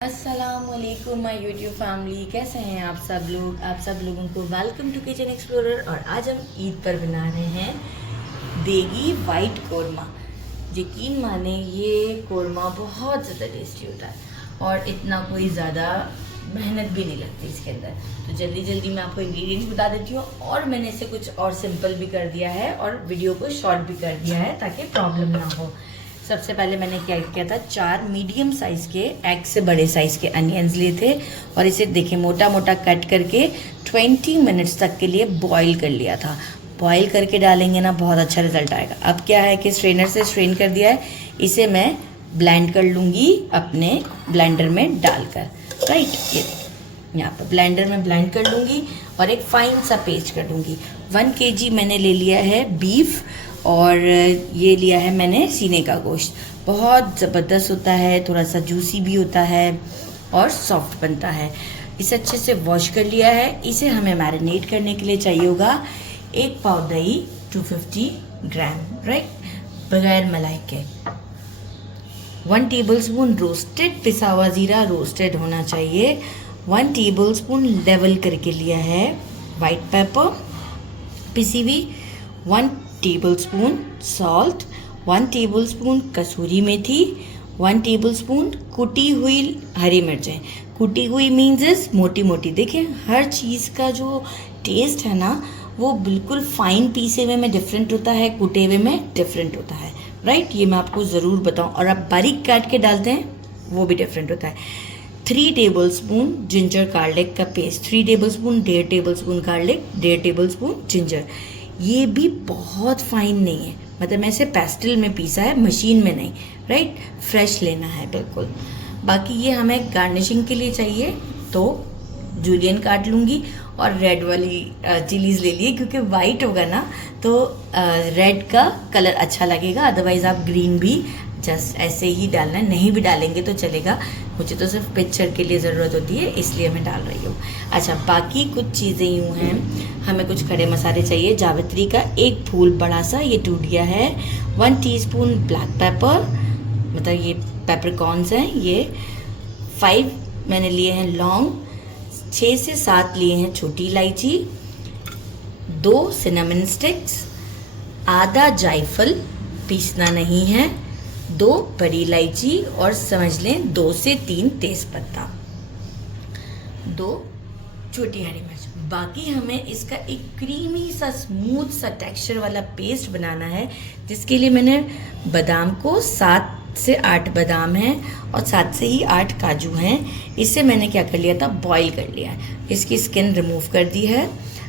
अस्सलामुअलैकुम my YouTube family, कैसे हैं आप सब लोग। आप सब लोगों को वेलकम टू किचन एक्सप्लोरर। और आज हम ईद पर बना रहे हैं देगी वाइट कोरमा। यकीन माने ये कोरमा बहुत ज़्यादा टेस्टी होता है और इतना कोई ज़्यादा मेहनत भी नहीं लगती इसके अंदर। तो जल्दी जल्दी मैं आपको इंग्रेडिएंट्स बता देती हूँ। और मैंने इसे कुछ और सिंपल भी कर दिया है और वीडियो को शॉर्ट भी कर दिया है ताकि प्रॉब्लम ना हो। सबसे पहले मैंने क्या किया था, 4 मीडियम साइज़ के एग से बड़े साइज़ के अनियंस लिए थे और इसे देखिए मोटा मोटा कट करके 20 मिनट्स तक के लिए बॉईल कर लिया था। बॉईल करके डालेंगे ना, बहुत अच्छा रिजल्ट आएगा। अब क्या है कि स्ट्रेनर से स्ट्रेन कर दिया है, इसे मैं ब्लेंड कर लूँगी अपने ब्लेंडर में डालकर। राइट, ये यहाँ पर ब्लेंडर में ब्लेंड कर लूँगी और एक फाइन सा पेस्ट कर दूँगी। 1 kg मैंने ले लिया है बीफ और ये लिया है मैंने सीने का गोश्त। बहुत ज़बरदस्त होता है, थोड़ा सा जूसी भी होता है और सॉफ्ट बनता है। इसे अच्छे से वॉश कर लिया है। इसे हमें मैरिनेट करने के लिए चाहिए होगा 1 पाव दही 250 ग्राम, राइट, बगैर मलाई के। 1 टेबलस्पून रोस्टेड पिसा हुआ ज़ीरा, रोस्टेड होना चाहिए। 1 टेबलस्पून लेवल करके लिया है वाइट पेपर पिसी हुई। 1 टेबलस्पून सॉल्ट, 1 टेबलस्पून कसूरी मेथी, 1 टेबलस्पून कुटी हुई हरी मिर्चें। कुटी हुई मीन्स मोटी मोटी। देखिए हर चीज़ का जो टेस्ट है ना वो बिल्कुल फाइन पीसे हुए में डिफरेंट होता है, कुटे हुए में डिफरेंट होता है। राइट, ये मैं आपको ज़रूर बताऊँ। और आप बारीक काट के डालते हैं वो भी डिफरेंट होता है। 3 टेबलस्पून जिंजर गार्लिक का paste, 3 tablespoon, 1.5 tablespoon garlic, 1.5 tablespoon ginger. ये भी बहुत फाइन नहीं है, मतलब मैं इसे पेस्टल में पीसा है, मशीन में नहीं। राइट, फ्रेश लेना है बिल्कुल। बाकी ये हमें गार्निशिंग के लिए चाहिए तो जूलियन काट लूँगी और रेड वाली चिलीज़ ले लिए, क्योंकि वाइट होगा ना तो रेड का कलर अच्छा लगेगा। अदरवाइज़ आप ग्रीन भी जस्ट ऐसे ही डालना है, नहीं भी डालेंगे तो चलेगा। मुझे तो सिर्फ पिक्चर के लिए ज़रूरत होती है, इसलिए मैं डाल रही हूँ। अच्छा, बाकी कुछ चीज़ें यूँ हैं, हमें कुछ खड़े मसाले चाहिए। जावित्री का 1 फूल बड़ा सा ये टूट गया है। 1 टीस्पून ब्लैक पेपर, मतलब ये पेपरकॉर्न्स हैं ये। 5 मैंने लिए हैं लौंग, 6 से 7 लिए हैं छोटी इलायची, 2 सिनेमन स्टिक्स, आधा जायफल पीसना नहीं है, 2 बड़ी इलायची और समझ लें 2 से 3 तेज़पत्ता, 2 छोटी हरी मिर्च। बाकी हमें इसका एक क्रीमी सा स्मूथ सा टेक्सचर वाला पेस्ट बनाना है, जिसके लिए मैंने बादाम को 7 से 8 बादाम हैं और 7 से ही 8 काजू हैं। इसे मैंने क्या कर लिया था, बॉईल कर लिया है, इसकी स्किन रिमूव कर दी है।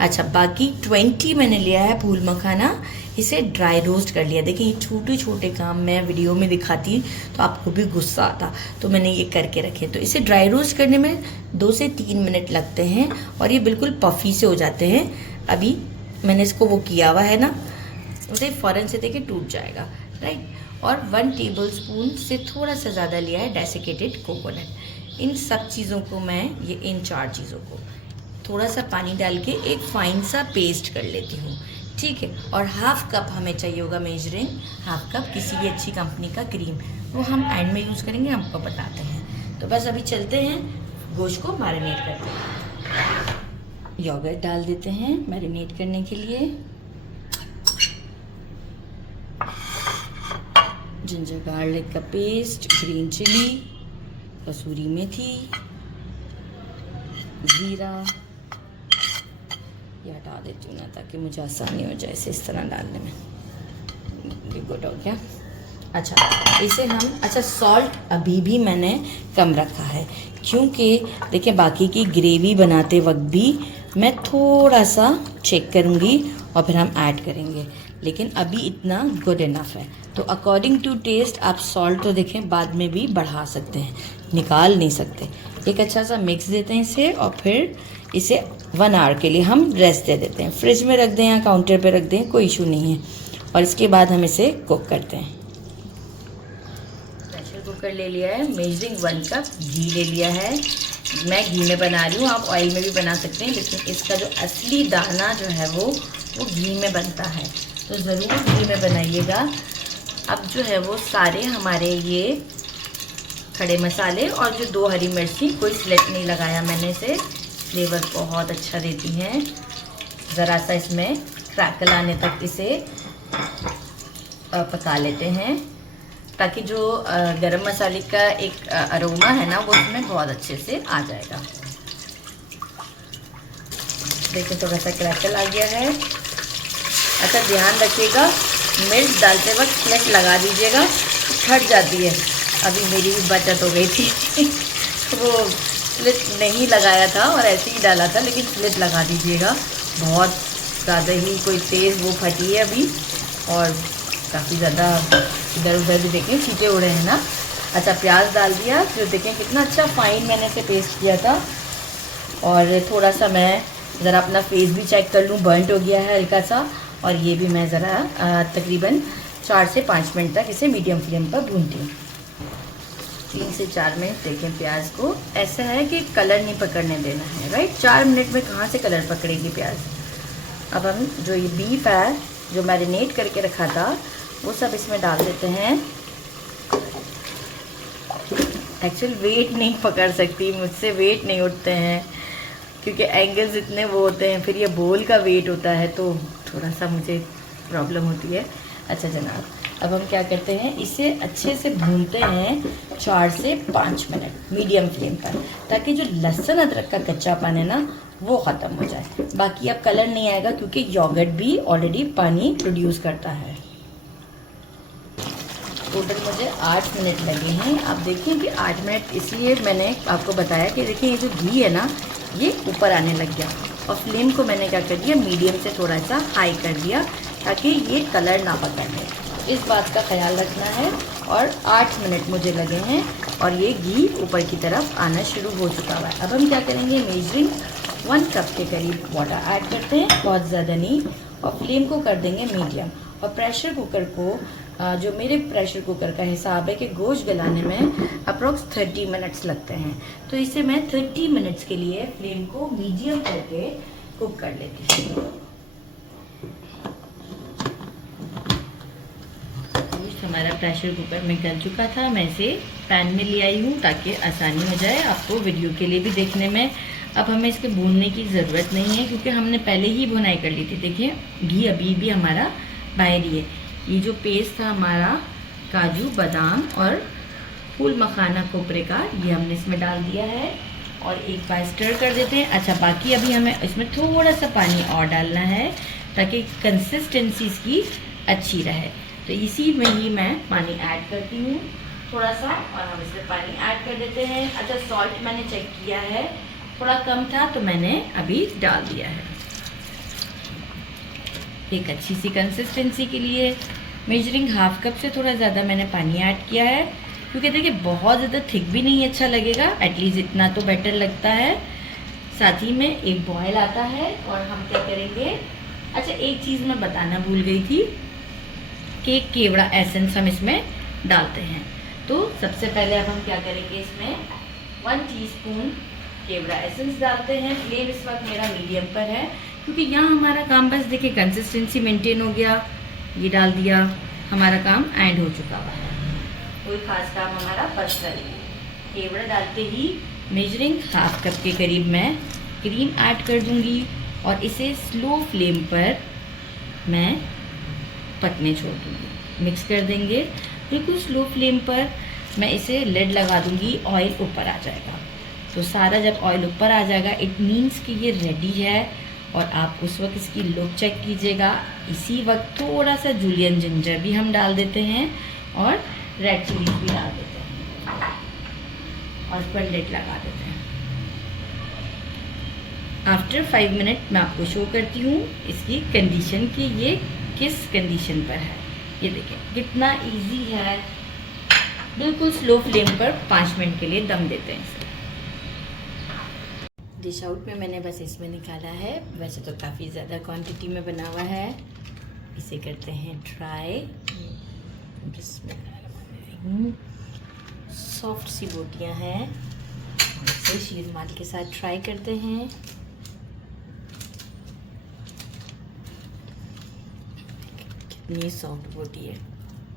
अच्छा, बाकी 20 मैंने लिया है फूल मखाना, इसे ड्राई रोस्ट कर लिया। देखिए ये छोटे छोटे काम मैं वीडियो में दिखाती तो आपको भी गुस्सा आता, तो मैंने ये करके रखे। तो इसे ड्राई रोस्ट करने में 2 से 3 मिनट लगते हैं और ये बिल्कुल पफ़ी से हो जाते हैं। अभी मैंने इसको वो किया हुआ है ना, उसे फ़ौरन से देखिए टूट जाएगा। राइट, और 1 टेबलस्पून से थोड़ा सा ज़्यादा लिया है डेसिकेटेड कोकोनट। इन सब चीज़ों को मैं इन 4 चीज़ों को थोड़ा सा पानी डाल के एक फाइन सा पेस्ट कर लेती हूँ, ठीक है। और 1/2 कप हमें चाहिए होगा मेजरिंग, 1/2 कप किसी भी अच्छी कंपनी का क्रीम, वो हम एंड में यूज़ करेंगे, आपको बताते हैं। तो बस अभी चलते हैं, गोश्त को मैरिनेट करते हैं। योगर्ट डाल देते हैं मैरिनेट करने के लिए, जिंजर गार्लिक का पेस्ट, ग्रीन चिली, कसूरी मेथी, ज़ीरा, ये हटा देती हूँ ना ताकि मुझे आसानी हो जाए इसे इस तरह डालने में। ये गुड हो गया। अच्छा, इसे हम सॉल्ट अभी भी मैंने कम रखा है, क्योंकि देखिए बाकी की ग्रेवी बनाते वक्त भी मैं थोड़ा सा चेक करूँगी और फिर हम ऐड करेंगे, लेकिन अभी इतना गुड इनफ है। तो अकॉर्डिंग टू टेस्ट आप सॉल्ट तो देखें बाद में भी बढ़ा सकते हैं, निकाल नहीं सकते। एक अच्छा सा मिक्स देते हैं इसे और फिर इसे 1 आवर के लिए हम रेस्ट दे देते हैं। फ्रिज में रख दें या काउंटर पे रख दें, कोई इशू नहीं है। और इसके बाद हम इसे कुक करते हैं। प्रेशर कुकर ले लिया है, मेजरिंग 1 कप घी ले लिया है। मैं घी में बना रही हूँ, आप ऑयल में भी बना सकते हैं, लेकिन इसका जो असली दाना जो है वो घी में बनता है, तो ज़रूर घी में बनाइएगा। अब जो है वो सारे हमारे ये खड़े मसाले और जो 2 हरी मिर्ची, कोई स्लेट नहीं लगाया मैंने इसे, फ्लेवर बहुत अच्छा देती हैं। ज़रा सा इसमें क्रैकल आने तक इसे पका लेते हैं, ताकि जो गरम मसाले का एक अरोमा है ना वो इसमें बहुत अच्छे से आ जाएगा। देखिए थोड़ा सा क्रैकल आ गया है। अच्छा ध्यान रखिएगा, मिर्च डालते वक्त स्लेट लगा दीजिएगा, फट जाती है। अभी मेरी भी बचत हो गई थी वो स्लिट नहीं लगाया था और ऐसे ही डाला था, लेकिन स्लिट लगा दीजिएगा। बहुत ज़्यादा ही कोई तेज़ वो फटी है अभी, और काफ़ी ज़्यादा इधर उधर भी देखें छींटे उड़े हैं ना। अच्छा प्याज डाल दिया, जो देखें कितना अच्छा फाइन मैंने इसे पेस्ट किया था। और थोड़ा सा मैं ज़रा अपना फेस भी चेक कर लूँ, बर्नट हो गया है हल्का सा। और ये भी मैं ज़रा तकरीबन 4 से 5 मिनट तक इसे मीडियम फ्लेम पर भूनती हूँ। 3 से 4 मिनट देखें प्याज को, ऐसा है कि कलर नहीं पकड़ने देना है, राइट। 4 मिनट में कहाँ से कलर पकड़ेगी प्याज। अब हम जो ये बीफ है जो मैरिनेट करके रखा था वो सब इसमें डाल देते हैं। एक्चुअल वेट नहीं पकड़ सकती, मुझसे वेट नहीं उठते हैं क्योंकि एंगल्स इतने वो होते हैं, फिर ये बोल का वेट होता है तो थोड़ा सा मुझे प्रॉब्लम होती है। अच्छा जनाब, अब हम क्या करते हैं, इसे अच्छे से भूनते हैं 4 से 5 मिनट मीडियम फ्लेम पर, ताकि जो लहसुन अदरक का कच्चापन है ना वो ख़त्म हो जाए। बाकी अब कलर नहीं आएगा क्योंकि योगर्ट भी ऑलरेडी पानी प्रोड्यूस करता है। टोटल मुझे 8 मिनट लगे हैं। आप देखिए कि 8 मिनट इसलिए मैंने आपको बताया कि देखिए ये जो घी है ना ये ऊपर आने लग गया, और फ्लेम को मैंने क्या कर दिया, मीडियम से थोड़ा सा हाई कर दिया ताकि ये कलर ना पकड़े। इस बात का ख्याल रखना है। और 8 मिनट मुझे लगे हैं और ये घी ऊपर की तरफ आना शुरू हो चुका हुआ है। अब हम क्या करेंगे, मेजरिंग 1 कप के करीब वाटर ऐड करते हैं, बहुत ज़्यादा नहीं, और फ्लेम को कर देंगे मीडियम। और प्रेशर कुकर को जो मेरे प्रेशर कुकर का हिसाब है कि गोश्त गलाने में अप्रॉक्स 30 मिनट्स लगते हैं, तो इसे मैं 30 मिनट्स के लिए फ्लेम को मीडियम करके कुक कर लेती हूँ। गोश्त हमारा प्रेशर कुकर में गल चुका था, मैं इसे पैन में ले आई हूँ ताकि आसानी हो जाए आपको वीडियो के लिए भी देखने में। अब हमें इसके भूनने की ज़रूरत नहीं है क्योंकि हमने पहले ही भुनाई कर ली थी। देखिए घी अभी भी हमारा बाहर ही है। ये जो पेस्ट था हमारा काजू बादाम और फूल मखाना कोपरे का, ये हमने इसमें डाल दिया है और एक बार स्टर कर देते हैं। अच्छा बाकी अभी हमें इसमें थोड़ा सा पानी और डालना है ताकि कंसिस्टेंसी इसकी अच्छी रहे, तो इसी में ही मैं पानी ऐड करती हूँ थोड़ा सा, और हम इसमें पानी ऐड कर देते हैं। अच्छा सॉल्ट मैंने चेक किया है, थोड़ा कम था तो मैंने अभी डाल दिया है। एक अच्छी सी कंसिस्टेंसी के लिए मेजरिंग 1/2 कप से थोड़ा ज़्यादा मैंने पानी ऐड किया है, क्योंकि देखिए बहुत ज़्यादा थिक भी नहीं अच्छा लगेगा, एटलीस्ट इतना तो बेटर लगता है। साथ ही में एक बॉयल आता है और हम क्या करेंगे, अच्छा एक चीज़ मैं बताना भूल गई थी कि केवड़ा एसेंस हम इसमें डालते हैं। तो सबसे पहले अब हम क्या करेंगे, इसमें 1 टीस्पून केवड़ा एसेंस डालते हैं। फ्लेम इस वक्त मेरा मीडियम पर है क्योंकि यहाँ हमारा काम बस देखिए कंसिस्टेंसी मेंटेन हो गया, ये डाल दिया, हमारा काम एंड हो चुका हुआ है, कोई ख़ास काम हमारा बच रहा है। केवड़ा डालते ही मेजरिंग 1/2 कप के करीब मैं क्रीम ऐड कर दूँगी और इसे स्लो फ्लेम पर मैं पकने छोड़ दूँगी। मिक्स कर देंगे बिल्कुल स्लो फ्लेम पर, मैं इसे लिड लगा दूँगी, ऑयल ऊपर आ जाएगा। तो सारा जब ऑयल ऊपर आ जाएगा इट मीन्स कि ये रेडी है, और आप उस वक्त इसकी लुक चेक कीजिएगा। इसी वक्त थोड़ा सा जूलियन जिंजर भी हम डाल देते हैं और रेड चिलीज भी डाल देते हैं और इस पर लिड लगा देते हैं। आफ्टर 5 मिनट मैं आपको शो करती हूँ इसकी कंडीशन कि ये किस कंडीशन पर है। ये देखें कितना इजी है, बिल्कुल स्लो फ्लेम पर 5 मिनट के लिए दम देते हैं इसे। डिश आउट में मैंने बस इसमें निकाला है, वैसे तो काफ़ी ज़्यादा क्वांटिटी में बना हुआ है। इसे करते हैं ट्राई। सॉफ्ट सी बोटियाँ हैं, इसे शीरमाल के साथ ट्राई करते हैं। कितनी सॉफ्ट बोटी है,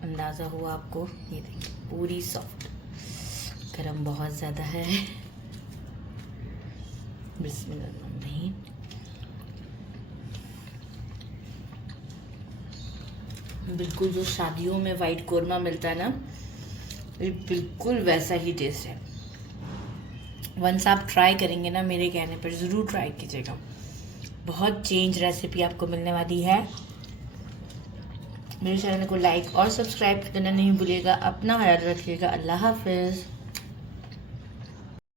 अंदाज़ा हुआ आपको, ये देखिए पूरी सॉफ्ट। गरम बहुत ज़्यादा है। बिस्मिल्लाह। बिल्कुल जो शादियों में वाइट कोरमा मिलता है ना, ये बिल्कुल वैसा ही टेस्ट है। वंस आप ट्राई करेंगे ना, मेरे कहने पर ज़रूर ट्राई कीजिएगा। बहुत चेंज रेसिपी आपको मिलने वाली है। मेरे चैनल को लाइक और सब्सक्राइब करना नहीं भूलिएगा। अपना ख्याल रखिएगा। अल्लाह हाफिज़।